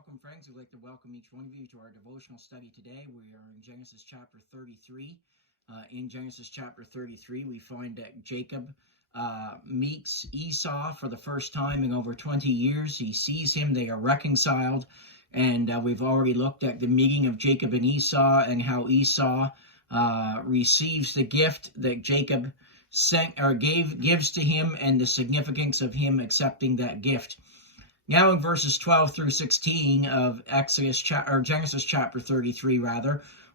Welcome, friends. I'd like to welcome each one of you to our devotional study today. We are in Genesis chapter 33. In Genesis chapter 33, we find that Jacob meets Esau for the first time in over 20 years. He sees him, they are reconciled, and we've already looked at the meeting of Jacob and Esau and how Esau receives the gift that Jacob gives to him and the significance of him accepting that gift. Now in verses 12 through 16 of Genesis chapter 33,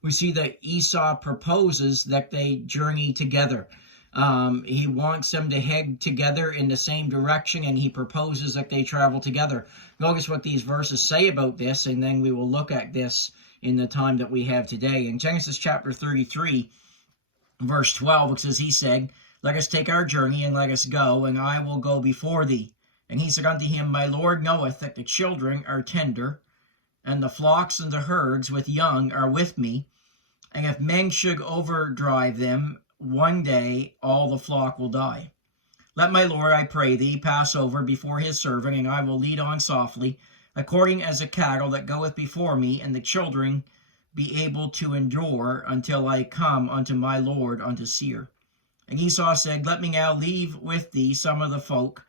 we see that Esau proposes that they journey together. He wants them to head together in the same direction, and he proposes that they travel together. Notice what these verses say about this, and then we will look at this in the time that we have today. In Genesis chapter 33, verse 12, it says, he said, "Let us take our journey, and let us go, and I will go before thee." And he said unto him, My Lord knoweth that the children are tender, and the flocks and the herds with young are with me. And if men should overdrive them, one day all the flock will die. Let my Lord, I pray thee, pass over before his servant, and I will lead on softly, according as a cattle that goeth before me, and the children be able to endure until I come unto my Lord unto Seir. And Esau said, Let me now leave with thee some of the folk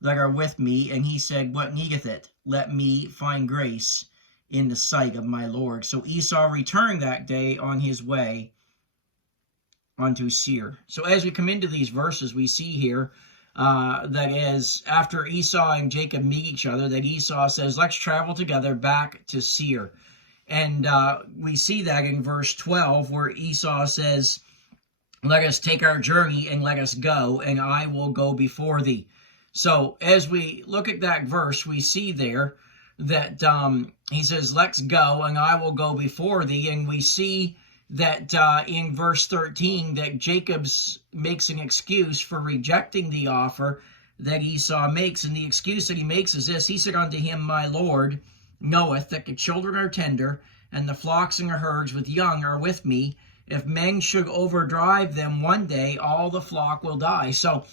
that are with me. And he said, What needeth it? Let me find grace in the sight of my Lord. So Esau returned that day on his way unto Seir. So as we come into these verses, we see here that is after Esau and Jacob meet each other, that Esau says, let's travel together back to Seir. And we see that in verse 12 where Esau says, let us take our journey and let us go, and I will go before thee. So as we look at that verse, we see there that he says, let's go, and I will go before thee. And we see that in verse 13 that Jacob makes an excuse for rejecting the offer that Esau makes. And the excuse that he makes is this. He said unto him, My Lord knoweth that the children are tender, and the flocks and the herds with young are with me. If men should overdrive them, one day all the flock will die. So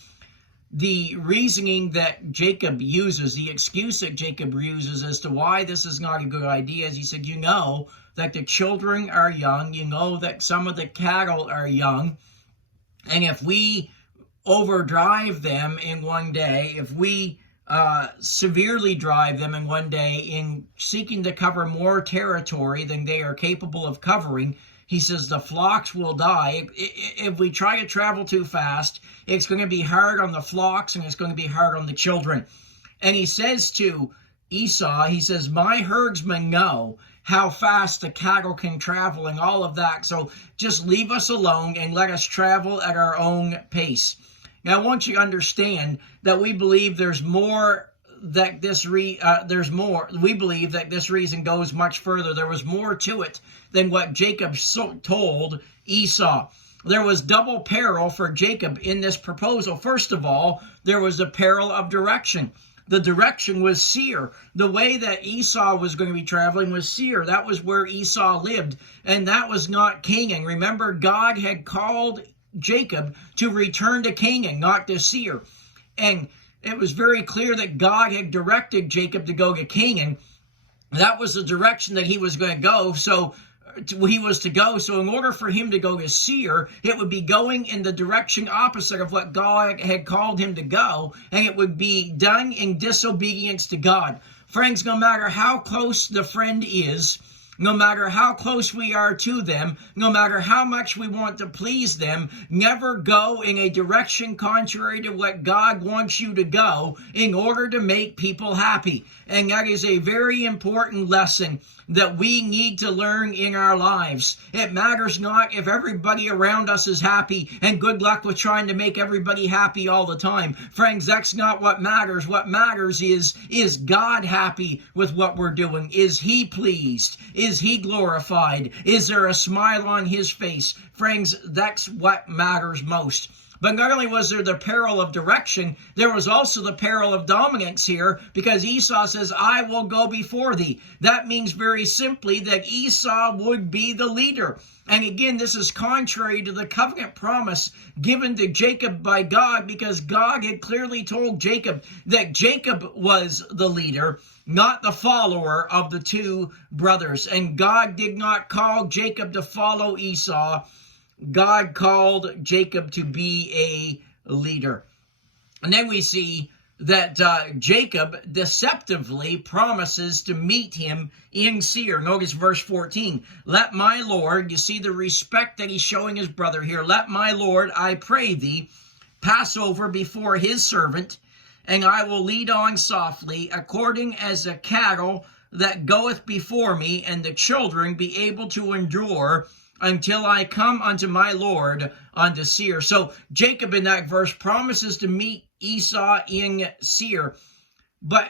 the reasoning that Jacob uses, the excuse that Jacob uses as to why this is not a good idea, is he said, you know that the children are young, you know that some of the cattle are young, and if we overdrive them in one day, if we severely drive them in one day in seeking to cover more territory than they are capable of covering, he says the flocks will die. If we try to travel too fast, it's going to be hard on the flocks and it's going to be hard on the children. And he says to Esau, he says, my herdsmen know how fast the cattle can travel and all of that. So just leave us alone and let us travel at our own pace. Now, I want you to understand that we believe there's more that we believe that this reason goes much further. There was more to it than what Jacob told Esau. There was double peril for Jacob in this proposal. First of all, there was the peril of direction. The direction was Seir. The way that Esau was going to be traveling was Seir. That was where Esau lived, and that was not Canaan. Remember, God had called Jacob to return to Canaan, not to Seir. And it was very clear that God had directed Jacob to go to Canaan. That was the direction that he was going to go. So in order for him to go to Seir, it would be going in the direction opposite of what God had called him to go, and it would be done in disobedience to God. Friends, no matter how close the friend is, no matter how close we are to them, no matter how much we want to please them, never go in a direction contrary to what God wants you to go in order to make people happy. And that is a very important lesson that we need to learn in our lives. It matters not if everybody around us is happy, and good luck with trying to make everybody happy all the time. Friends, that's not what matters. What matters is God happy with what we're doing? Is he pleased? Is he glorified? Is there a smile on his face? Friends, that's what matters most. But not only was there the peril of direction, there was also the peril of dominance here, because Esau says, I will go before thee. That means very simply that Esau would be the leader. And again, this is contrary to the covenant promise given to Jacob by God, because God had clearly told Jacob that Jacob was the leader. not the follower of the two brothers. And God did not call Jacob to follow Esau. God called Jacob to be a leader. And then we see that Jacob deceptively promises to meet him in Seir. Notice verse 14. Let my Lord, you see the respect that he's showing his brother here. Let my Lord, I pray thee, pass over before his servant, and I will lead on softly, according as the cattle that goeth before me, and the children be able to endure until I come unto my Lord unto Seir. So Jacob in that verse promises to meet Esau in Seir. But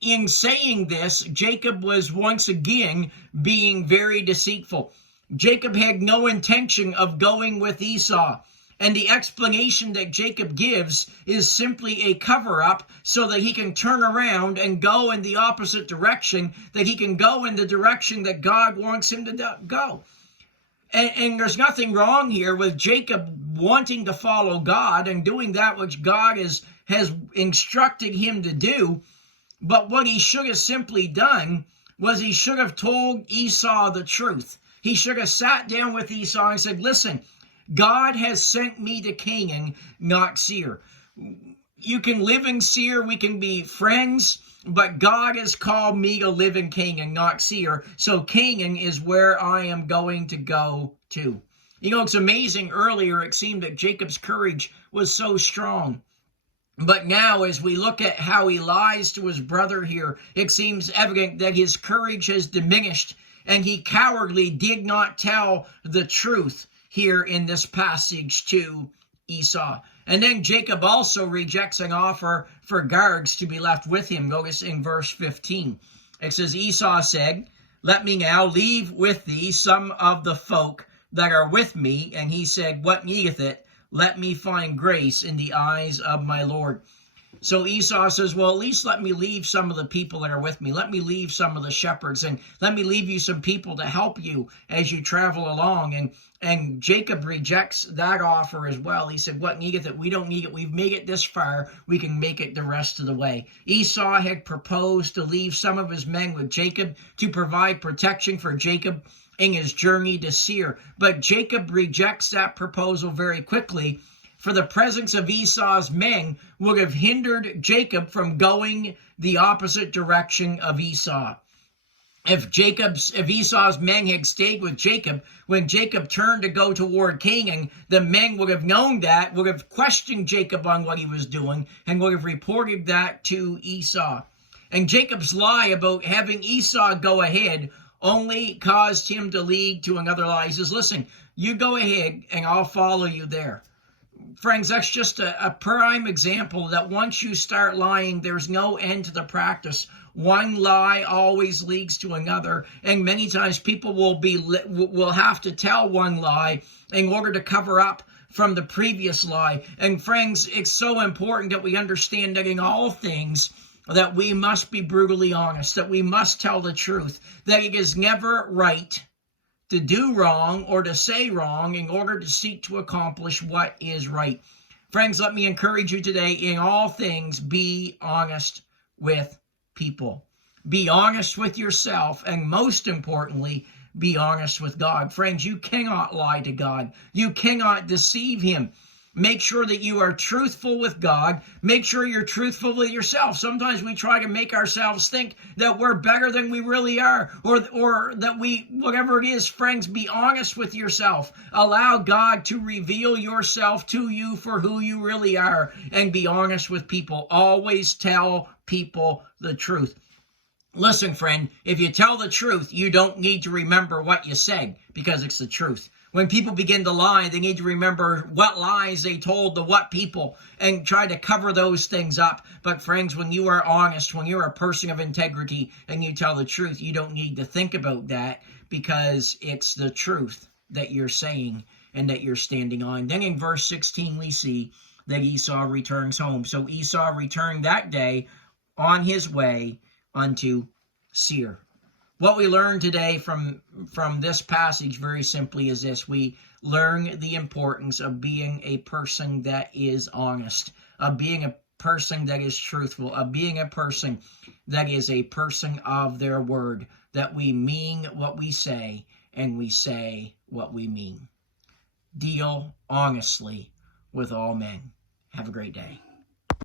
in saying this, Jacob was once again being very deceitful. Jacob had no intention of going with Esau. And the explanation that Jacob gives is simply a cover-up so that he can turn around and go in the opposite direction, that he can go in the direction that God wants him to go. And there's nothing wrong here with Jacob wanting to follow God and doing that which God has instructed him to do. But what he should have simply done was he should have told Esau the truth. He should have sat down with Esau and said, listen, God has sent me to Canaan, not Seir. You can live in Seir, we can be friends, but God has called me to live in Canaan, not Seir. So Canaan is where I am going to go to. You know, it's amazing. Earlier, it seemed that Jacob's courage was so strong. But now, as we look at how he lies to his brother here, it seems evident that his courage has diminished, and he cowardly did not tell the truth here in this passage to Esau. And then Jacob also rejects an offer for guards to be left with him. Notice in verse 15. It says, Esau said, let me now leave with thee some of the folk that are with me. And he said, what needeth it? Let me find grace in the eyes of my Lord. So Esau says, well, at least let me leave some of the people that are with me. Let me leave some of the shepherds, and let me leave you some people to help you as you travel along. And Jacob rejects that offer as well. He said, what needeth it? We don't need it. We've made it this far. We can make it the rest of the way. Esau had proposed to leave some of his men with Jacob to provide protection for Jacob in his journey to Seir. But Jacob rejects that proposal very quickly, for the presence of Esau's men would have hindered Jacob from going the opposite direction of Esau. If Esau's men had stayed with Jacob, when Jacob turned to go toward Canaan, the men would have known that, would have questioned Jacob on what he was doing, and would have reported that to Esau. And Jacob's lie about having Esau go ahead only caused him to lead to another lie. He says, listen, you go ahead and I'll follow you there. Friends, that's just a prime example that once you start lying, there's no end to the practice. One lie always leads to another, and many times people will have to tell one lie in order to cover up from the previous lie. And friends, it's so important that we understand that in all things that we must be brutally honest, that we must tell the truth, that it is never right to do wrong or to say wrong in order to seek to accomplish what is right. Friends, let me encourage you today, in all things, be honest with people. Be honest with yourself, and most importantly, be honest with God. Friends, you cannot lie to God. You cannot deceive him. Make sure that you are truthful with God. Make sure you're truthful with yourself. Sometimes we try to make ourselves think that we're better than we really are, or that we, whatever it is. Friends, be honest with yourself. Allow God to reveal yourself to you for who you really are, and be honest with people. Always tell people the truth. Listen, friend, if you tell the truth, you don't need to remember what you said, because it's the truth. When people begin to lie, they need to remember what lies they told to what people and try to cover those things up. But friends, when you are honest, when you're a person of integrity and you tell the truth, you don't need to think about that, because it's the truth that you're saying and that you're standing on. Then in verse 16, we see that Esau returns home. So Esau returned that day on his way unto Seir. What we learn today from this passage very simply is this. We learn the importance of being a person that is honest, of being a person that is truthful, of being a person that is a person of their word, that we mean what we say and we say what we mean. Deal honestly with all men. Have a great day.